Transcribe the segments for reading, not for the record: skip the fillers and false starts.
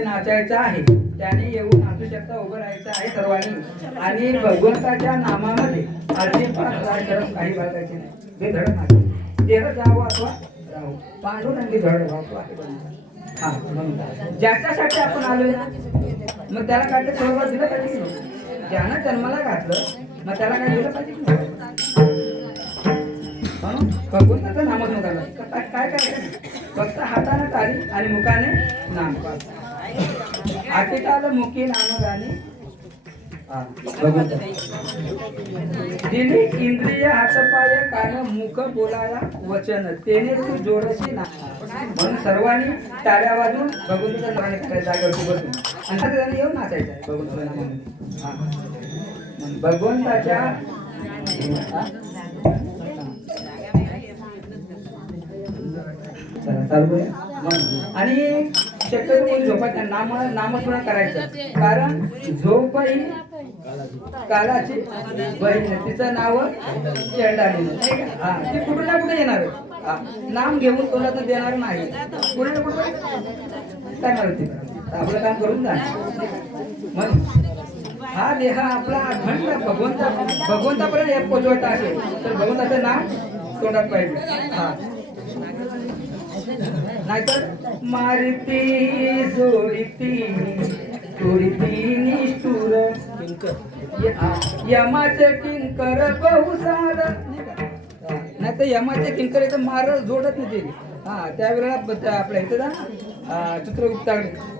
पुढे नाचायचं आहे त्याने येऊन नाचू शकता, उभं राहायचं आहे सर्वांनी. आणि भगवंताच्या नामामध्ये काही बघायचे नाही. हे धड नाच तेरं जावं अथवा राहू पांडुरंगी धड राहतो आहे. हा म्हणून ज्याच्यासाठी आपण आलोय ना मग त्याला काय ते थोडं दिलं पाहिजे की ज्यानं जन्माला घातलं मग त्याला काय दिलं पाहिजे की म्हणून भगवंताचं नामच नका काय करायचं फक्त हाताने टाळी आणि मुखाने नाम आटिकाल मुखी नाम गाणी दिली इंद्रिय हातपाय कान मुख बोलाया वचन तेने तू जोडशी ना. म्हणून सर्वांनी टाळ्या वाजून भगवंताच्या नावाने करायचं जागेवरती बसून आणि त्याने येऊन नाचायचं आहे भगवंताच्या नावाने. भगवंताच्या आणि शक्यतो झोपायचं नामस्मरण करायचं कारण झोप ही कालाची बहीण तिचं नाव चेंडाली नाही का. हा ती कुठे ना कुठे येणार नाम घेऊन कोणाला तर देणार नाही कुठे ना कुठे काय होती आपलं काम करून जा. मग हा देह आपला अखंड भगवंतापर्यंत पोचवायचा असेल तर भगवंताचं नाम तोंडात पाहिजे. हा नाहीतर मारती जोडती तोडती निष्ठुर यमाचे किंकर बहुसार नाही तर यमाचे किंकर इथं मार जोडत नाही. हा त्यावेळेला आपल्या इथं जा चित्रगुप्ताकडे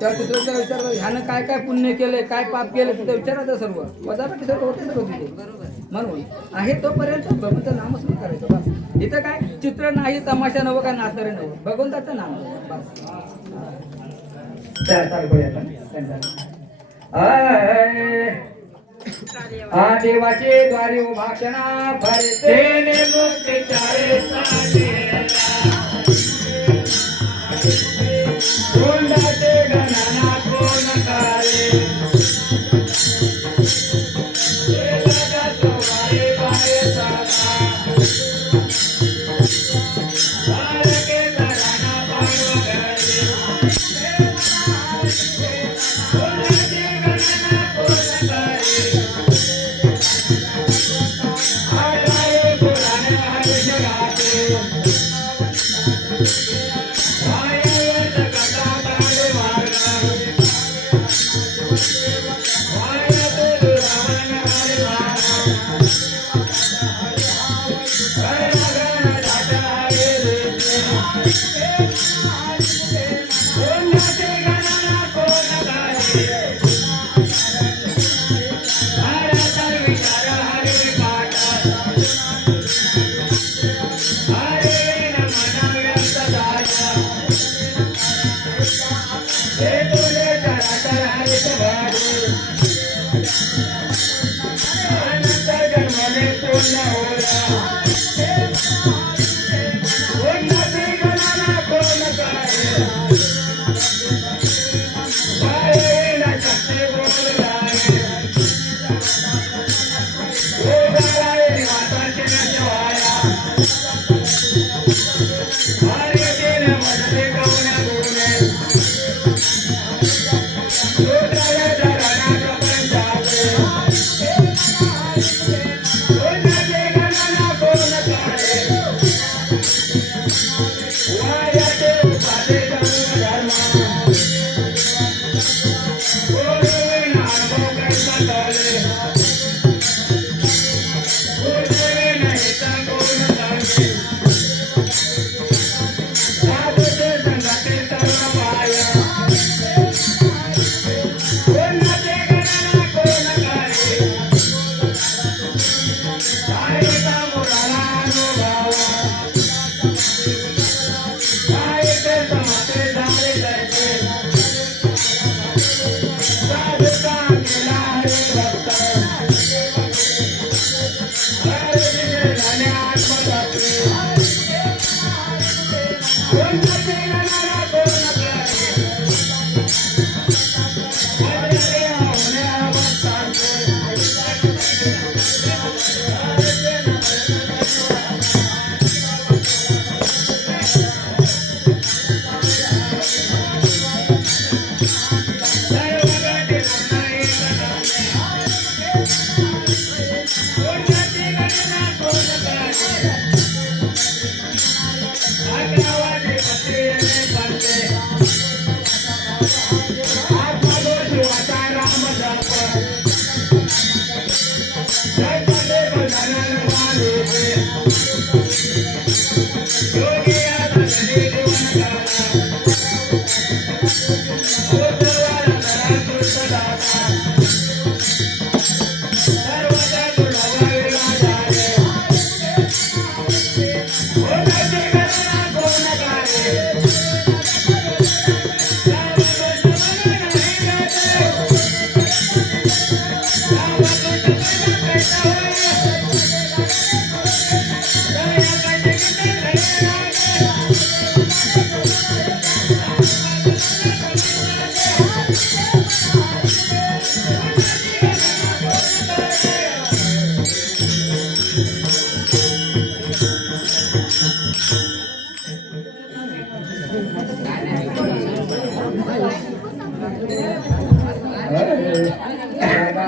त्या चित्रगुप्ता विचार ह्यानं काय काय पुण्य केलंय काय पाप केलं तिथं विचारायचं सर्व वजापटी सर्व होते तिथे. म्हणून आहे तोपर्यंत भगवंताचं नामच नाही करायचं बस. इथं काय चित्र नाही तमाशा नवं काय नाचणारे नवं भगवंताचं नाम बस. देवाचे द्वारे भाषणा भरते मुक्ती चाळे कोंडाचे गणना कोण काळे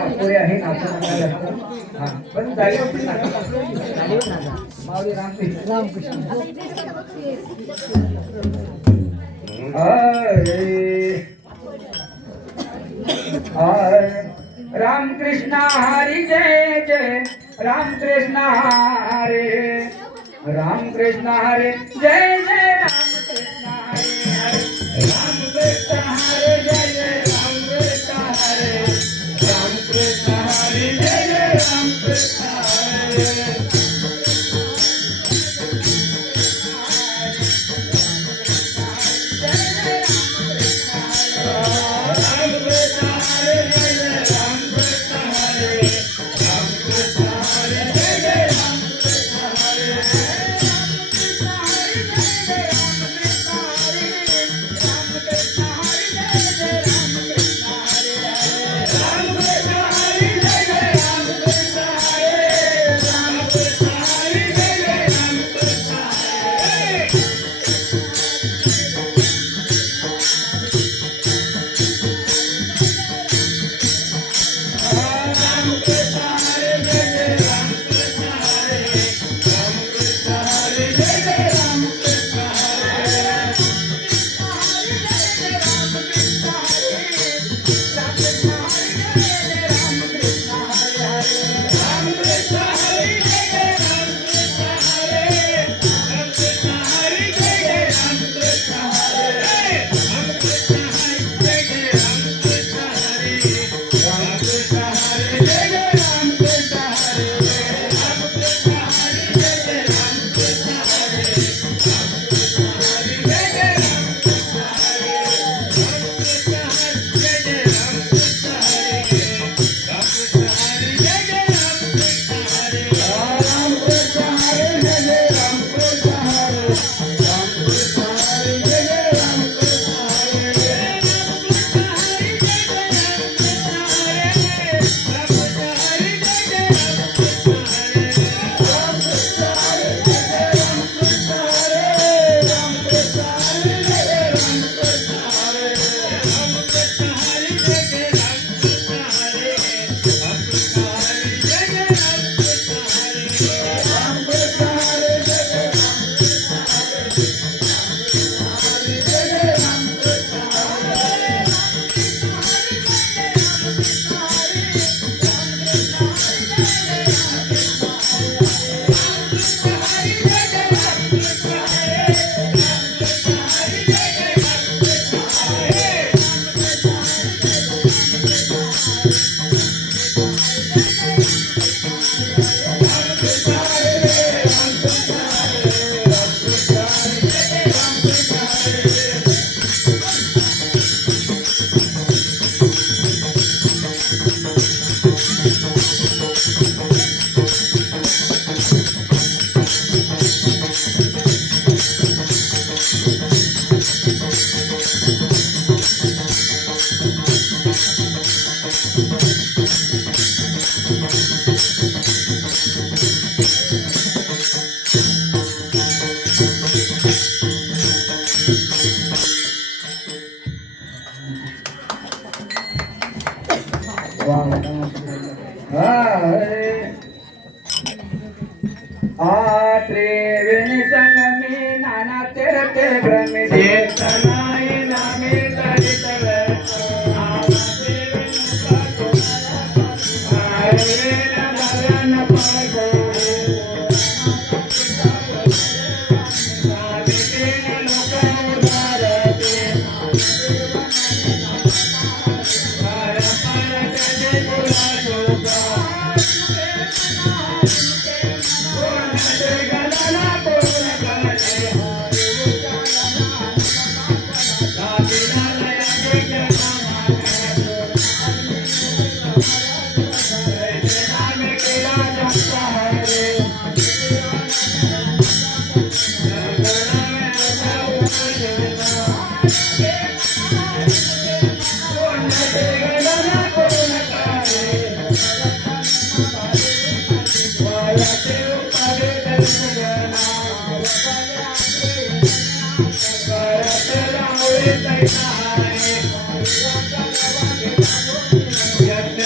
अपुरे आहे नाचू नका जास्त. हा पण जागेवरती नाचा. माऊली रामकृष्ण हरे रामकृष्ण हरी जय जय रामकृष्ण हरे रामकृष्ण हरे जय जय रामकृष्ण हरे रामकृष्ण हरे जय जय रामकृष्ण हरे रामकृष्ण हरे जय जय रामकृष्ण हरे त्रिवेणी संगमी नाना तीर्थे भ्रमिते तनाय नामे तरितल यज्ञ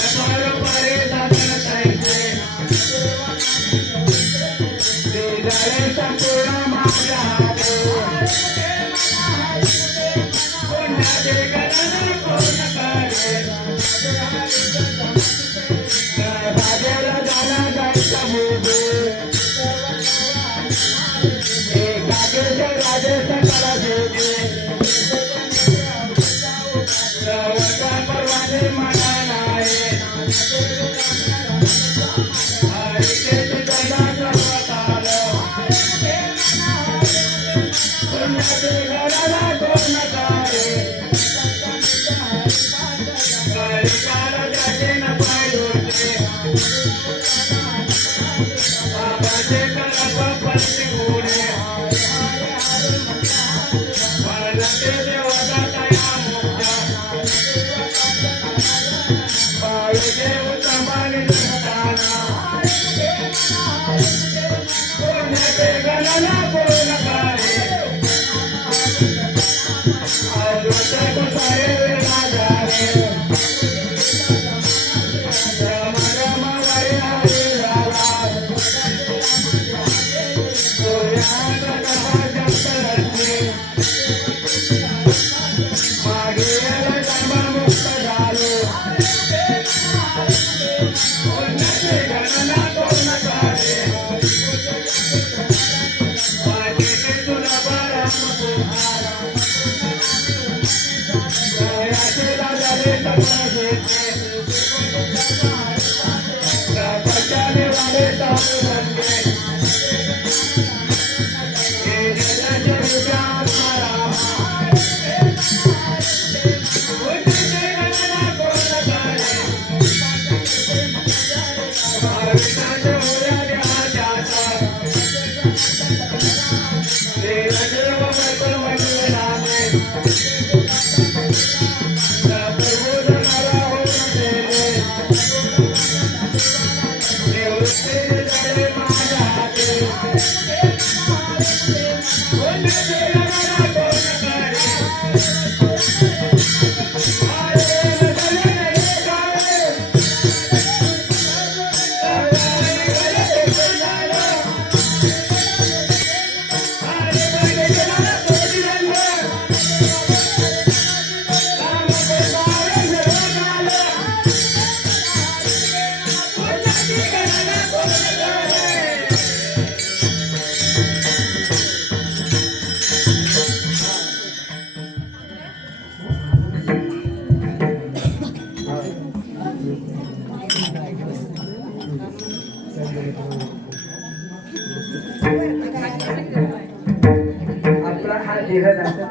आपला हा देह जातो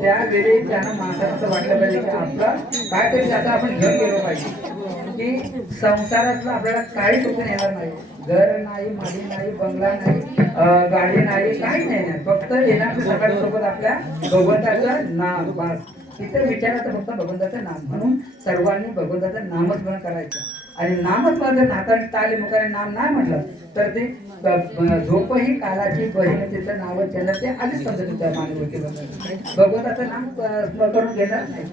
त्यावेळी त्यांना माणसाला असं वाटलं पाहिजे की आपला काहीतरी आता आपण घेऊन गेलो पाहिजे की संसारातलं आपल्याला काही सुखून येणार नाही. घर नाही, माडी नाही, बंगला नाही, गाडी नाही, काही नाही. फक्त येणार सगळ्यात सोबत आपल्या भगवंताचं नाम. बस तिथे विचारायचं फक्त भगवंताचं नाम. म्हणून सर्वांनी भगवंताचं नामस्मरण करायचं. आणि नामस्मरण जर हाताने ताली मुखाने नाम नाही म्हटलं तर ते झोपही कालाची बहीण तिचं नाव चंद्र ते आधीच पद्धतीचं मानव केलं. भगवंताचं नाम करून घेणार नाही.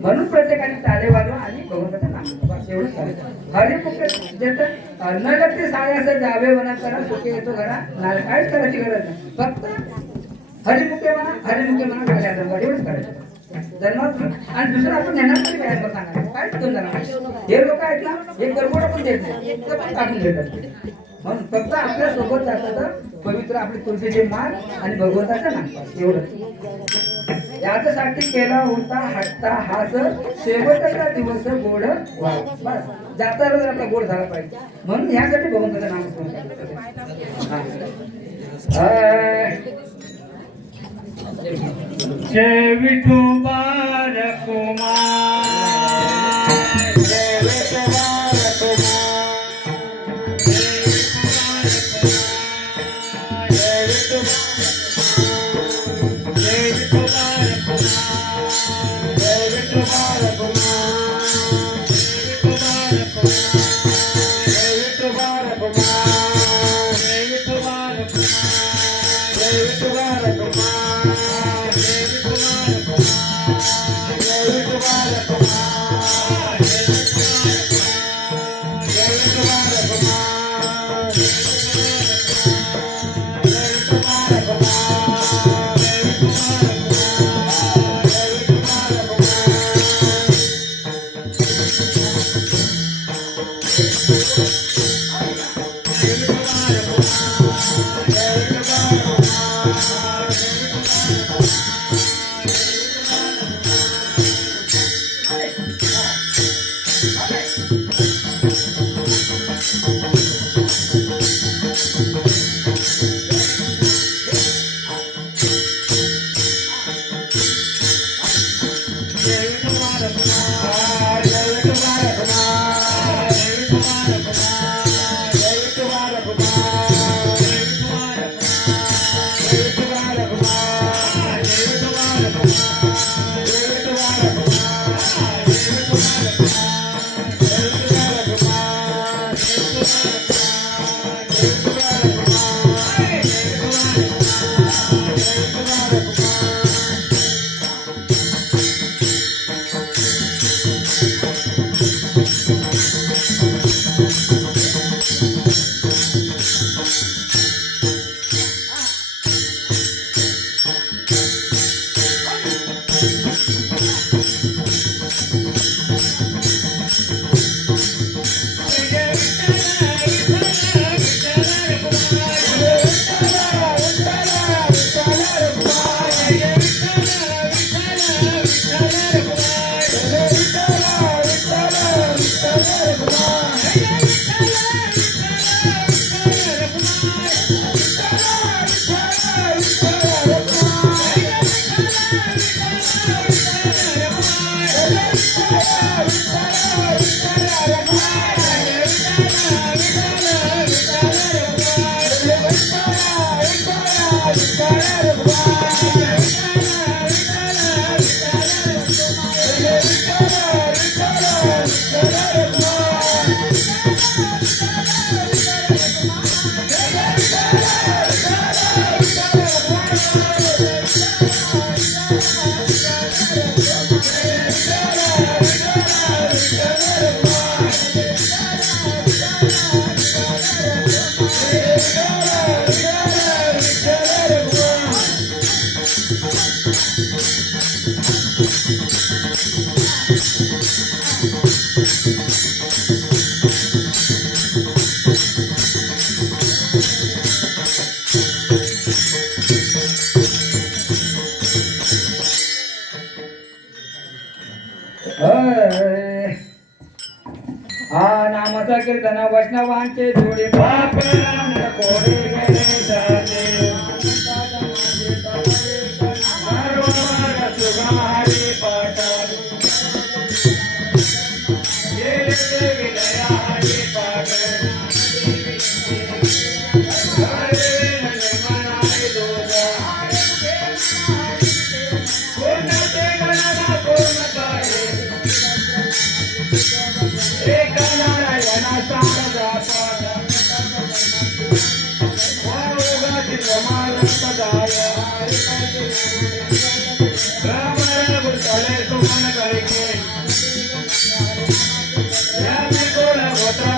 म्हणून प्रत्येकाने ताले वाजवा आणि भगवंताचं नाम एवढंच करायचं. हरिमुख ज्याचं न लगते साड्याचं जावे म्हणा करा सुखे येतो घरा. काहीच करायची गरज नाही. फक्त हरिमुखे म्हणा गाड्या एवढंच करायचं. आणि दुसरं आपण नेणार तरी काय सांगा काहीच घेऊन जाणार. हे लोक आहेत ना हे गरबोड पण देत नाही पण टाकून देतात. म्हणून फक्त आपल्या सोबत जातात तर पवित्र आपली तुळशीची माळ आणि भगवंताचं नाम एवढं. याच्यासाठी केला होता हट्टा हाच शेवटचा दिवस गोड बस जाता जर आपला गोड झाला पाहिजे. म्हणून ह्यासाठी भगवंताचं नाम जय विठोबार कुमार, जय विठोबार कुमार, जय विठोबार कुमार, जय विठोबार कुमार, जय विठोबार कुमार, जय विठोबार कुमार, जय विठोबार कुमार, जय विठोबार कुमार. जय विठोबार कुमार, जय विठोबार कुमार. हा नामाचा कीर्तन वैष्णवांचे जोडे पापरांत कोडे गेले जाते सर्वमार्ग सुगम हरी पाठ गेले ते विजया हरी पाठ हरे मनाई दोजा कोणते गणना कोण करे एक नारायणा सारदा पाठ वारुगाची प्रमाणपदाय ब्रह्मरे गुरुतले सुमन करिके याने कोण होता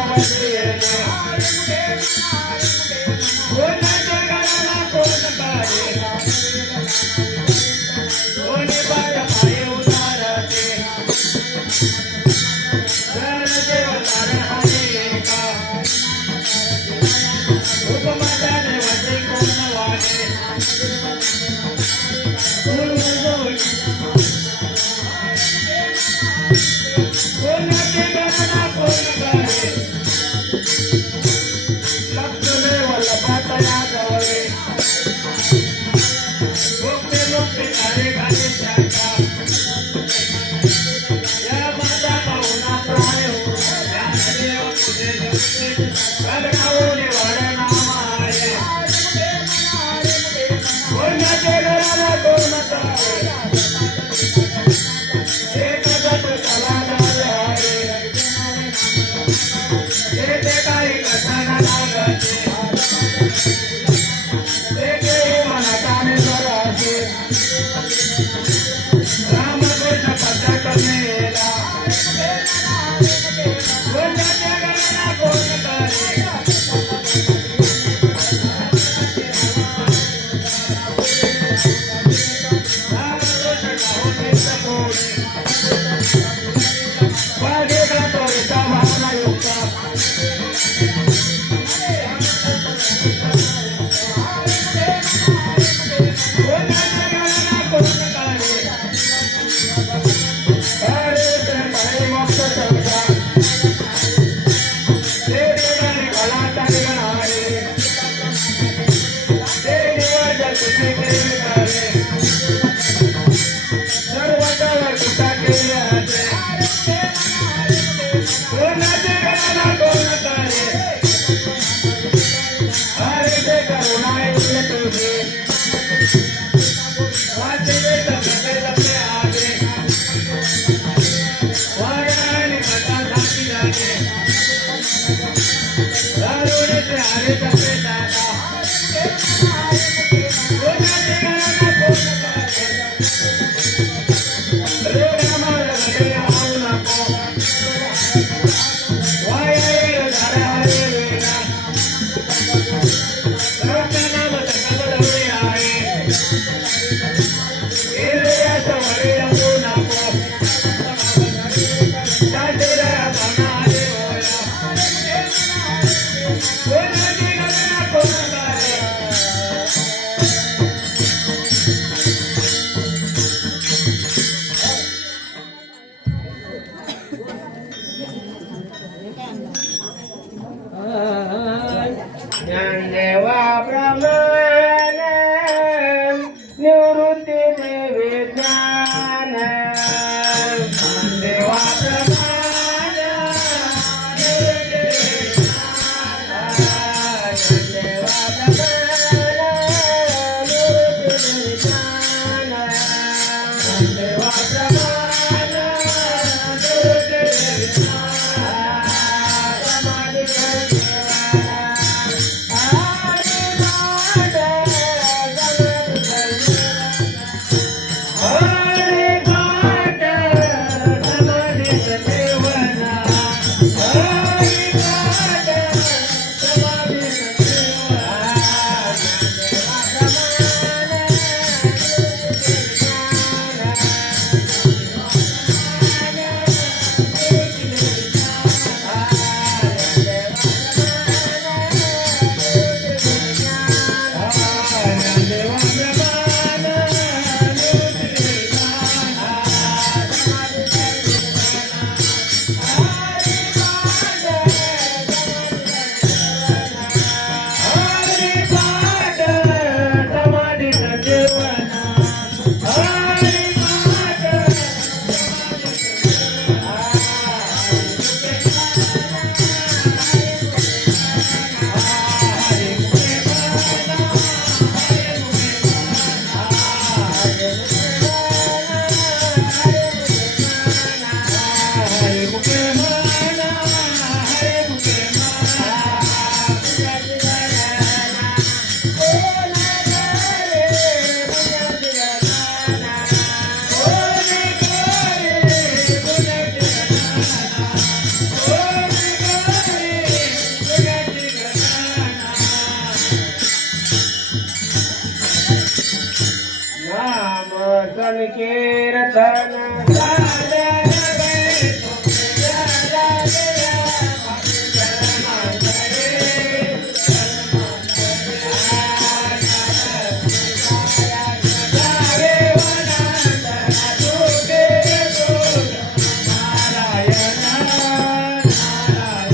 कोणाचे गणना कोण तारे अरे ते करुणा येईल तुझे वाचले तर लपे आले वायाने मता झाली जाणे दारुडेचे आले तसे दादा कोणाचे गणना कोण तारे रे रामाला घडे राहू नको वाया झाडा हरे वेळा नाम सकल हवे आहे एरियाचा वडे राहू नको जातेरा मना हरे होया कोणाची गणना कोण तारे ज्ञानदेवा प्रमाण निवृत्ती देवी ज्ञान ज्ञानदेवा प्रमाण निवृत्ती देवी ज्ञान ज्ञानदेवा प्रमाण निवृत्ती देवी ज्ञान ज्ञानदेवा प्रमाण निवृत्ती देवी ज्ञान समाधी नाम संकीर्तन साधन बैठो जला गया सलमान करे सारे वनंद तुके तुक नारायण नारायण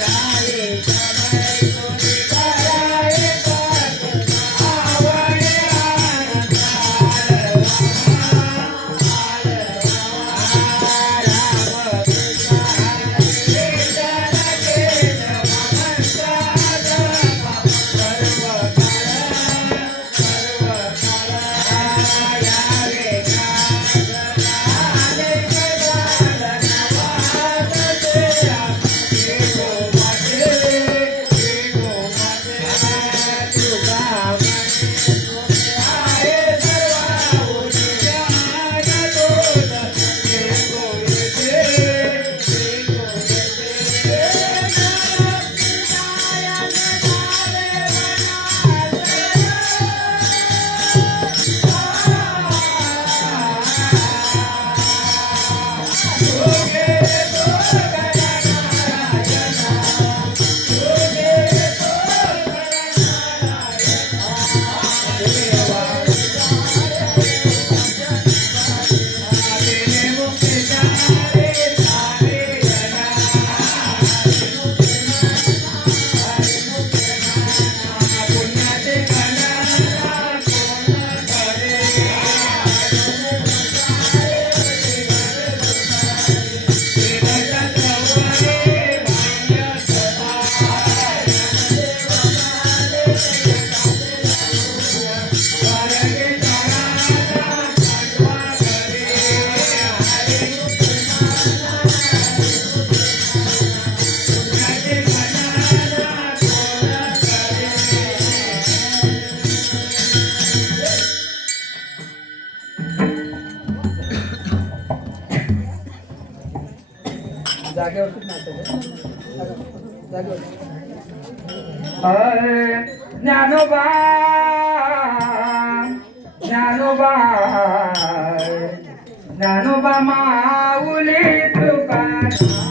गाये समय तुझी कराए आवड़े जागेवरतीच नाचायचं. जागेवर. ज्ञानोबा ज्ञानोबा ज्ञानोबा माऊली तुकाराम.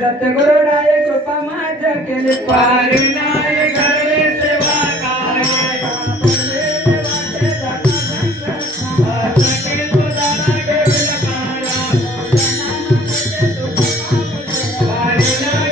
सतगुरु राय कृपा माझ्या केले पारी नाही घडले सेवा काय सखे तुझा ठेवला पारा पारी नाही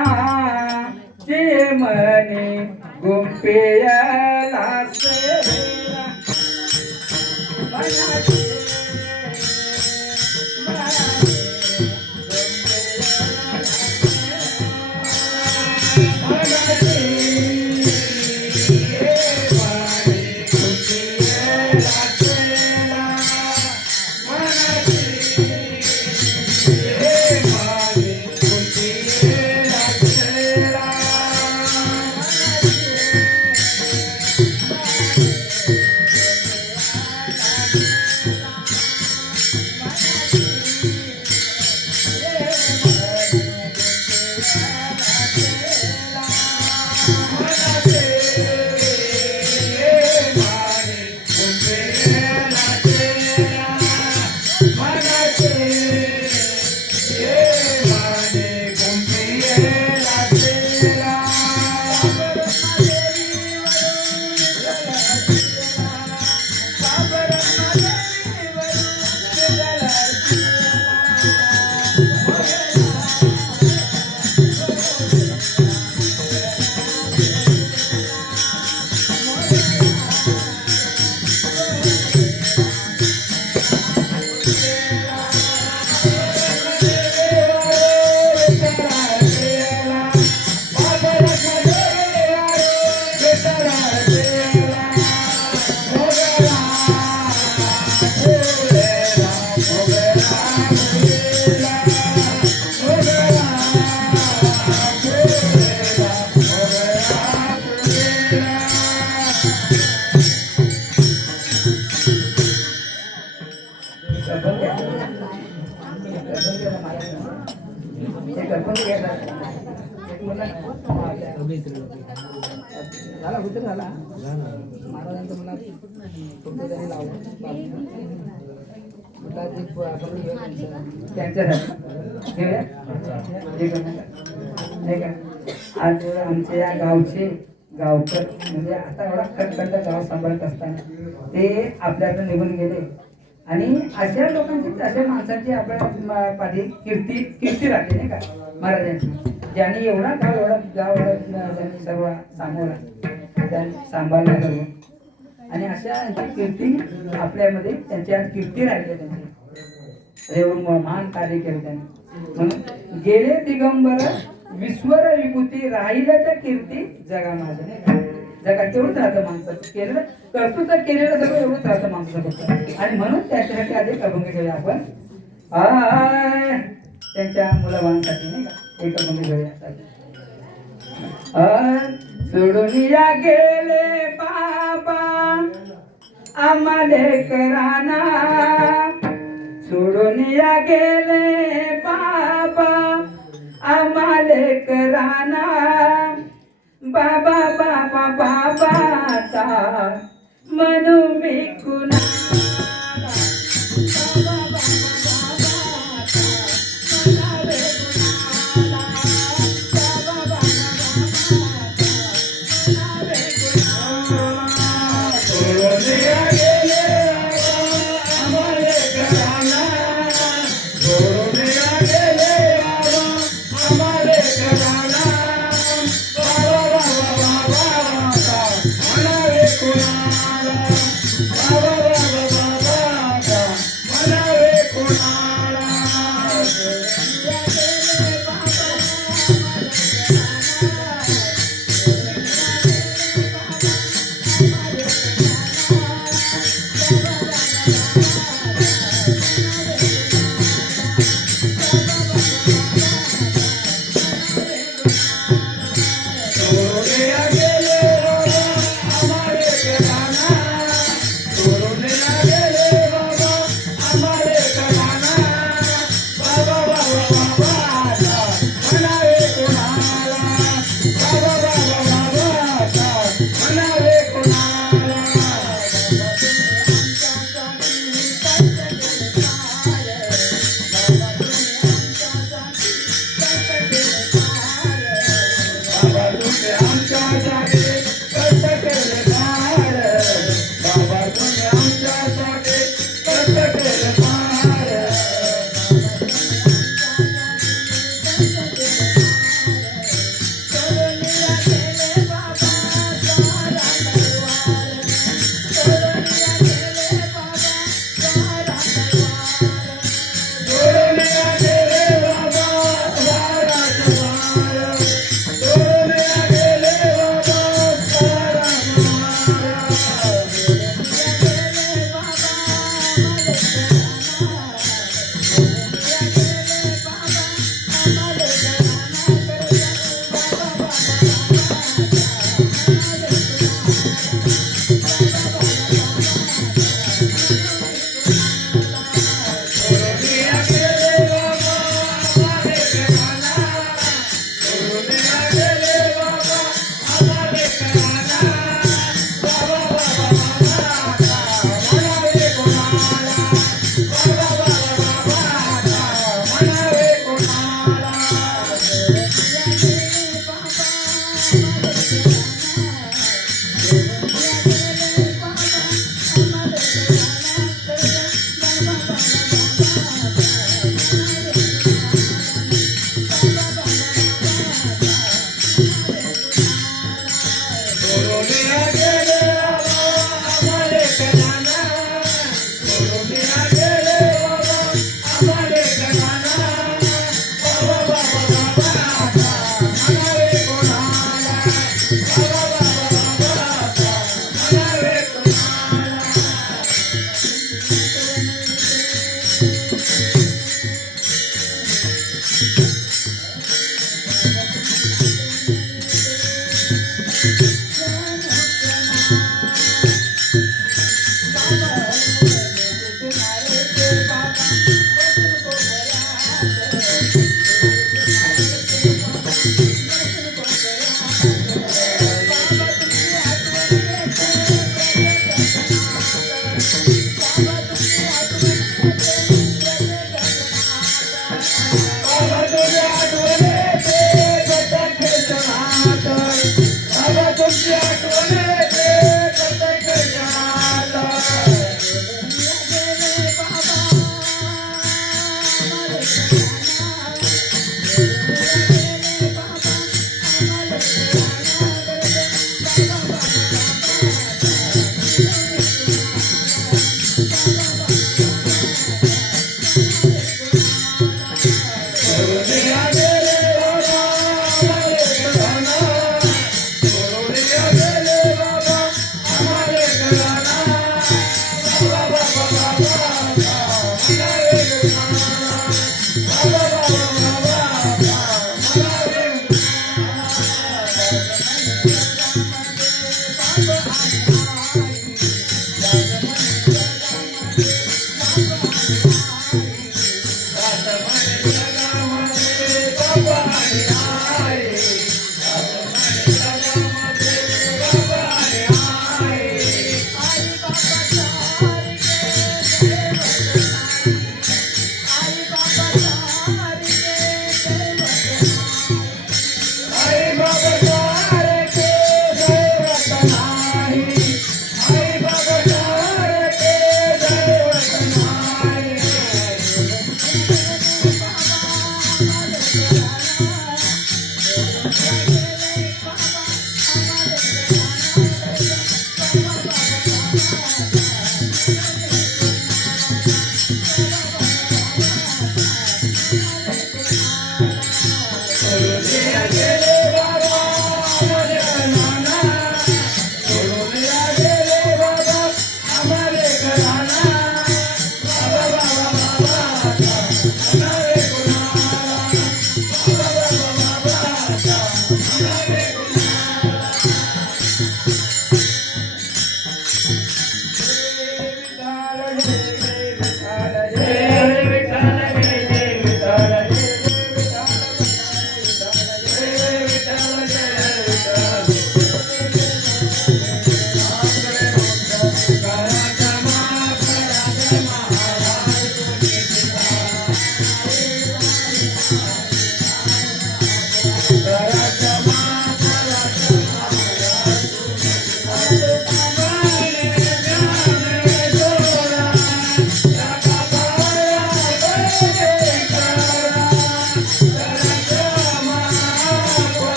मनाचे मने गुंपेला सेरा मनाचे झाला उतर झाला महाराजांचं मला फोटो त्यांनी लावला आज आमच्या या गावचे गावकर म्हणजे आता एवढा खटखट गाव सांभाळत असताना ते आपल्याकडे निघून गेले आणि अशा लोकांची अशा माणसाची आपल्या पाठी कीर्ती राखली नाही का महाराजांची ज्यांनी एवढा गाव त्यांनी सर्व सामोरा त्यांनी सांभाळला सर्व आणि अशा कीर्ती आपल्यामध्ये त्यांची आज कीर्ती राहिली त्यांची एवढं महान कार्य केलं त्यांनी म्हणून गेले दिगंबर विश्वर विभूती राहिलं त्या कीर्ती जगामध्ये नाही का जगात तेवढंच राहतं माणसाचं केलेलं कर्तृत्व केलेलं सगळं एवढंच राहतं माणसाचं आणि म्हणून त्याच्यासाठी आधी अभंग घेऊया आपण त्यांच्या मुलाबाळांसाठी नाही का एक अभंग घेऊया सोडून या गेले बाबा आम्हाले कराना सोडून या गेले बाबा आम्हाले कराना बाबा बाबा बाबाचा म्हणू मी कुणा सोडूनिया गेले आम्हाले कराना सोडूनिया गेले आम्हाले कराना बाबा बाबा बाबा म्हणावे कोणाला बाबा बाबा बाबा म्हणावे कोणाला सोडूनिया गेले आम्हाले कराना सोडूनिया गेले बाबा आम्हाले कराना बाबा बाबा बाबा म्हणावे कोणाला बाबा बाबा बाबा म्हणावे कोणाला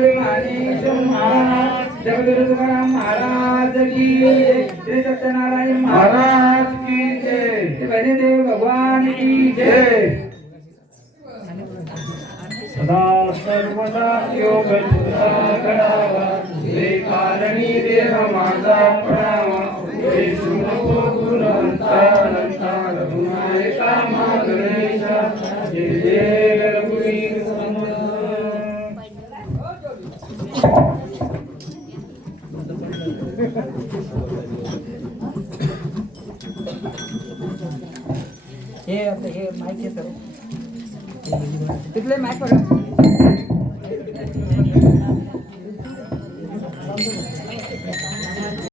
ज्ञानेश महाराज जगद्गुरु तुकाराम महाराज की जय, श्री सत्यनारायण महाराज की जय, श्री वैद्यदेव भगवान की जय. सदा सर्वदा योग तुझा घडावा, जे कारणी देह माझा पडावा, विसरू नको गुणवंता अनंता रघुनायका मा गणेशा, जय जय रघुवीर समर्थ. हे माहिती आहे सर तिथले माहिती